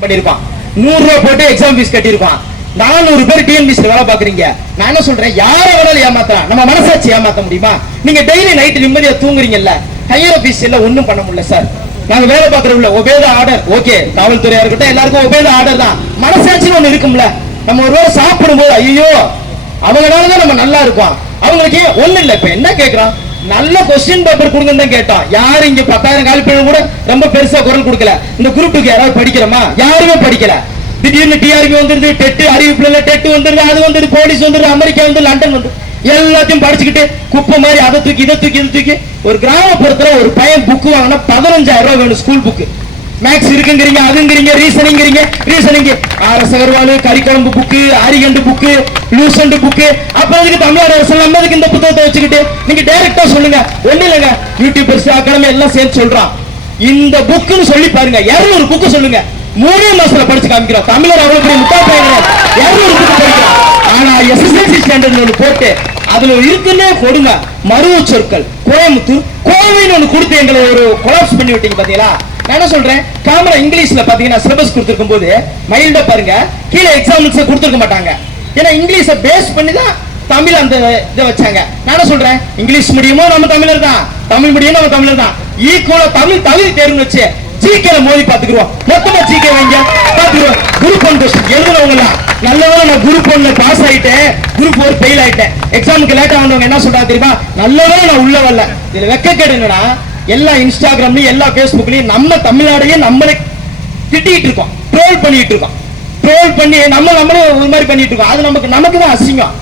பண்ணிருப்பான். நூறு போட்டு exam fees கட்டியிருப்பான். நானூறு பேர் டிஎன்பிசி வேலை பாக்குறீங்க நான் என்ன சொல்றேன்? யார வேணாலும் ஏமாத்தலாம். நம்ம மனசாட்சி ஏமாத்த முடியுமா? நீங்க டெய்லி நைட் நிம்மதியா தூங்குறீங்கல்ல? ஹையர் இல்ல ஒண்ணும் பண்ண முடியல சார் நாங்க வேலை பாக்குறோம்ல ஒபேத ஆர்டர் ஓகே காவல்துறையா இருக்கட்டும் எல்லாருக்கும் ஒபேத ஆர்டர் தான். மனசாட்சின்னு ஒண்ணு இருக்கும்ல. நம்ம ஒரு வேளை சாப்பிடும்போது ஐயோ அவங்களால தான் நம்ம நல்லா இருக்கோம். அவங்களுக்கு ஒண்ணு இல்ல? இப்ப என்ன கேக்குறான் நல்ல கொஸ்டின் பேப்பர் கொடுங்கன்னு தான் கேட்டோம். யாரு இங்க பத்தாயிரம் கால் பேர் கூட ரொம்ப பெருசா குரல் கொடுக்கல. இந்த குரூப்புக்கு யாராவது படிக்கிறோமா? யாருமே படிக்கல. திடீர்னு டிஆர்பி வந்துருது டெட்டு அறிவிப்புல டெட்டு வந்துருது அது வந்துருது போலீஸ் வந்துருது அமெரிக்கா வந்து லண்டன் வந்து எல்லாத்தையும் படிச்சுக்கிட்டு குப்பை மாதிரி அதை தூக்கி இதை தூக்கி இதை தூக்கி ஒரு கிராமப்புறத்துல ஒரு பையன் புக்கு வாங்கினா பதினஞ்சாயிரம் ரூபாய் வேணும் ஸ்கூல் புக்கு மேக்ஸ் இருக்குங்கிறீங்க அதுங்கிறீங்க ரீசனிங்கிறீங்க ரீசனிங் ஆர்எஸ் அகர்வால் கறிக்குழம்பு புக்கு அரிகண்டு புக்கு லூசண்டு புக்கு அப்புறம் அதுக்கு தமிழ்நாடு அரசு நம்ம அதுக்கு இந்த புத்தகத்தை வச்சுக்கிட்டு நீங்க டைரக்டா சொல்லுங்க. ஒண்ணு இல்லைங்க. யூடியூபர்ஸ் அகாடமி எல்லாம் சேர்ந்து சொல்றான். இந்த புக்குன்னு சொல்லி பாருங்க. 200 புக்கு சொல்லுங்க. மூணே மாசத்துல படிச்சு காமிக்கிறோம். தமிழர் அவ்வளவு பெரிய முட்டா பையன் இருநூறு புக்கு படிக்கிறோம் ஆனா எஸ்எஸ்எல்சி ஸ்டாண்டர்ட் ஒன்று போட்டு அதுல இருக்குன்னே கொடுங்க. மருவ சொற்கள் கோயம்புத்தூர் கோவைன்னு ஒன்று கொடுத்து எங்களை ஒரு கொலாப்ஸ் பண்ணி விட்டீங்க பாத்தீங்களா? என்ன சொல்றேன்? காமரா இங்கிலீஷ்ல பாத்தீங்கன்னா சிலபஸ் கொடுத்துருக்கும் போது மைல்டா பாருங்க. கீழே எக்ஸாம்பிள்ஸ் கொடுத்துருக்க மாட்டாங்க. ஏன்னா இங்கிலீஷை பேஸ் பண்ணி தான் தமிழ் அந்த இதை வச்சாங்க. நான் என்ன சொல்றேன்? இங்கிலீஷ் மீடியமும் நம்ம தமிழர் தான். தமிழ் மீடியம் நம்ம தமிழர் தான். ஈக்குவலா தமிழ் தமிழ் தேர்வுன்னு வச்சு ஜிகேல மோதி பாத்துக்குறோம் மொத்தமா ஜிகே வாங்க. பாத்துக்குறோம் குரூப் ஒன் கொஸ்டின் எழுதுனவங்க நல்லவங்க நான் குரூப் ஒன்ல பாஸ் ஆயிட்டேன். குரூப் ஃபோர் ஃபெயில் ஆயிட்டேன். எக்ஸாமுக்கு லேட்டா வந்தவங்க என்ன சொல்றாங்க தெரியுமா? நல்லவங்க நான் உள்ள வரல. இதுல வெக்கக்கேடு என்னன்னா எல்லா இன்ஸ்டாகிராம்லயும் எல்லா ஃபேஸ்புக்லயும் நம்ம தமிழ்நாடையே நம்மளே திட்டிட்டு இருக்கோம். ட்ரோல் பண்ணிட்டு இருக்கோம். ட்ரோல் பண்ணி நம்ம நம்மளும் ஒரு மாதிரி பண்ணிட்டு இருக்கோம். அது நமக்கு நமக்கு தான் அசிங்கம்.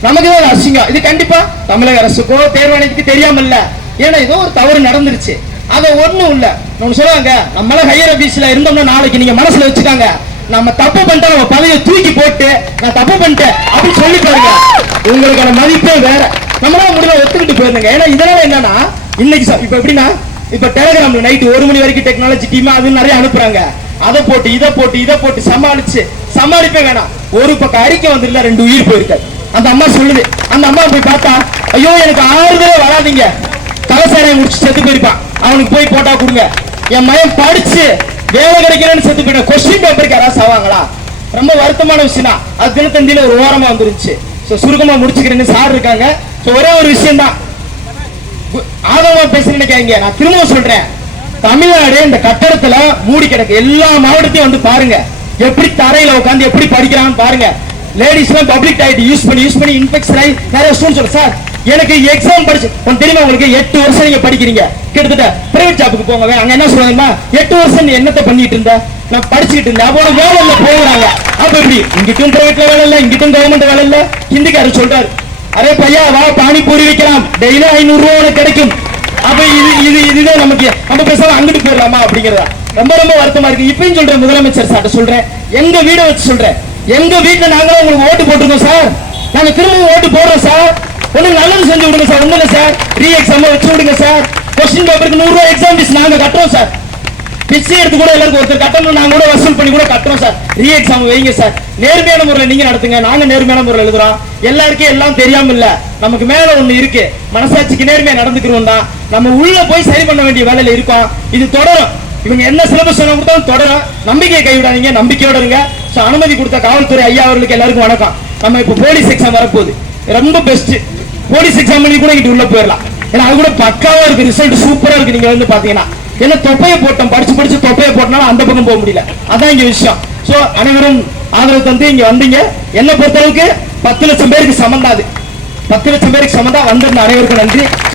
நமக்கு தான் அசிங்கம். இது கண்டிப்பா தமிழக அரசுக்கோ தேர்வாணையத்துக்கு தெரியாம இல்ல ஏன்னா ஏதோ ஒரு தவறு நடந்துருச்சு. அது ஒண்ணும் இல்ல. ஒண்ணு சொல்லுவாங்க நம்மள ஹையர் ஆபீஸ்ல இருந்தோம்னா நாளைக்கு நீங்க மனசுல வச்சுக்காங்க. நம்ம தப்பு பண்ணிட்டா நம்ம பதவியை தூக்கி போட்டு நான் தப்பு பண்ணிட்டேன் அப்படின்னு சொல்லி பாருங்க. உங்களுக்கான மதிப்பே வேற. நம்மளால முடியல ஒத்துக்கிட்டு போயிருந்தங்க. ஏன்னா இதனால என்னன்னா இன்னைக்கு சார் இப்ப எப்படின்னா இப்ப டெலகிராம்ல நைட் ஒரு மணி வரைக்கும் டெக்னாலஜி டீம் அது நிறைய அனுப்புறாங்க. அதை போட்டு இதை போட்டு இதை போட்டு சமாளிச்சு சமாளிப்பே வேணாம். ஒரு பக்கம் அறிக்கை வந்துருல ரெண்டு உயிர் போயிருக்காரு அந்த அம்மா சொல்லுது அந்த அம்மா போய் பார்த்தா ஐயோ எனக்கு ஆறுதலே வராதீங்க. கலசாரையை முடிச்சு செத்து போயிருப்பான். அவனுக்கு போய் போட்டா கொடுங்க. என் மயம் படிச்சு வேலை கிடைக்கிறேன்னு செத்து போயிட்ட கொஸ்டின் பேப்பருக்கு யாராவது சாவாங்களா? ரொம்ப வருத்தமான விஷயம் தான் அது தினத்தந்தியில ஒரு ஓரமா வந்துருச்சு ஸோ சுருக்கமா முடிச்சுக்கிறேன்னு சார் இருக்காங்க. ஸோ ஒரே ஒரு விஷயம் தான் ஆதவா பேச நினைக்காதீங்க. நான் திரும்ப சொல்றேன். தமிழ்நாடு இந்த கட்டடத்துல மூடி கிடக்கு. எல்லா மாவட்டத்தையும் வந்து பாருங்க. எப்படி தரையில உட்காந்து எப்படி படிக்கிறான்னு பாருங்க. லேடிஸ் எல்லாம் பப்ளிக் டாய்லெட் யூஸ் பண்ணி யூஸ் பண்ணி இன்ஃபெக்ஷன் ஆகி நிறைய ஸ்டூடெண்ட் சொல்ல சார் எனக்கு எக்ஸாம் படிச்சு உனக்கு தெரியுமா உங்களுக்கு எட்டு வருஷம் நீங்க படிக்கிறீங்க. கிட்டத்தட்ட பிரைவேட் ஜாப்புக்கு போங்க. அங்க என்ன சொல்றாங்கன்னா எட்டு வருஷம் நீ என்னத்தை பண்ணிட்டு இருந்த? நான் படிச்சுக்கிட்டு இருந்தேன். அப்போ வேலை போகிறாங்க அப்ப எப்படி? இங்கிட்டும் பிரைவேட்ல வேலை இல்ல இங்கிட்டும் கவர்மெண்ட் வேலை இல்ல. ஹிந்திக்காரர் சொல்றாரு. அரே பையா வா பானிபூரி விற்கலாம் டெய்லி ஐநூறு ரூபா உனக்கு கிடைக்கும். அப்ப இது இது இதுதான் நமக்கு. நம்ம பேசாம அங்கிட்டு போயிடலாமா அப்படிங்கறதா. ரொம்ப ரொம்ப வருத்தமா இருக்கு. இப்பயும் சொல்றேன் முதலமைச்சர் சார் சொல்றேன். எங்க வீடை வச்சு சொல்றேன். எங்க வீட்டுல நாங்களும் உங்களுக்கு ஓட்டு போட்டிருக்கோம் சார். நாங்க திரும்பவும் ஓட்டு போடுறோம் சார். ஒண்ணு நல்லது செஞ்சு விடுங்க சார். ஒண்ணுங்க சார். ரீ எக்ஸாம் வச்சு விடுங்க சார். கொஸ்டின் பேப்பருக்கு நூறு ரூபாய் எக்ஸாம் ஃபீஸ் நாங்க கட்டுறோம் சார். பிச்சை எடுத்து கூட எல்லாருக்கும் ஒருத்தர் கட்டணும் நாங்க கூட வசூல் பண்ணி கூட கட்டுறோம் சார். ரீ எக்ஸாம் வைங்க சார். நேர்மையான முறையில் நீங்க நடத்துங்க. நாங்க நேர்மையான முறையில் எழுதுறோம். எல்லாருக்கும் எல்லாம் தெரியாம இல்ல நமக்கு மேல ஒண்ணு இருக்கு. மனசாட்சிக்கு நேர்மையா நடந்துக்கிறோம் தான். நம்ம உள்ள போய் சரி பண்ண வேண்டிய வேலையில இருக்கோம். இது தொடரும். இவங்க என்ன சிலபஸ் சொன்ன கொடுத்தாலும் தொடரும். நம்பிக்கையை கைவிடாதீங்க. நம்பிக்கையோட இருங்க. So, அனுமதி கொடுத்த காவல்துறை ஐயா அவர்களுக்கு எல்லாருக்கும் வணக்கம். நம்ம இப்ப போலீஸ் எக்ஸாம் வரப்போகுது. ரொம்ப பெஸ்ட் போலீஸ் எக்ஸாம் பண்ணி கூட இங்கிட்டு உள்ள போயிடலாம். ஏன்னா அது கூட பக்காவா இருக்கு. ரிசல்ட் சூப்பரா இருக்கு. நீங்க வந்து பாத்தீங்கன்னா என்ன தொப்பையை போட்டோம் படிச்சு படிச்சு தொப்பையை போட்டனால அந்த பக்கம் போக முடியல. அதான் இங்க விஷயம். சோ அனைவரும் ஆதரவு தந்து இங்க வந்தீங்க. என்ன பொறுத்தளவுக்கு பத்து லட்சம் பேருக்கு சமந்தாது பத்து லட்சம் பேருக்கு சமந்தா வந்திருந்த அனைவருக்கும் நன்றி.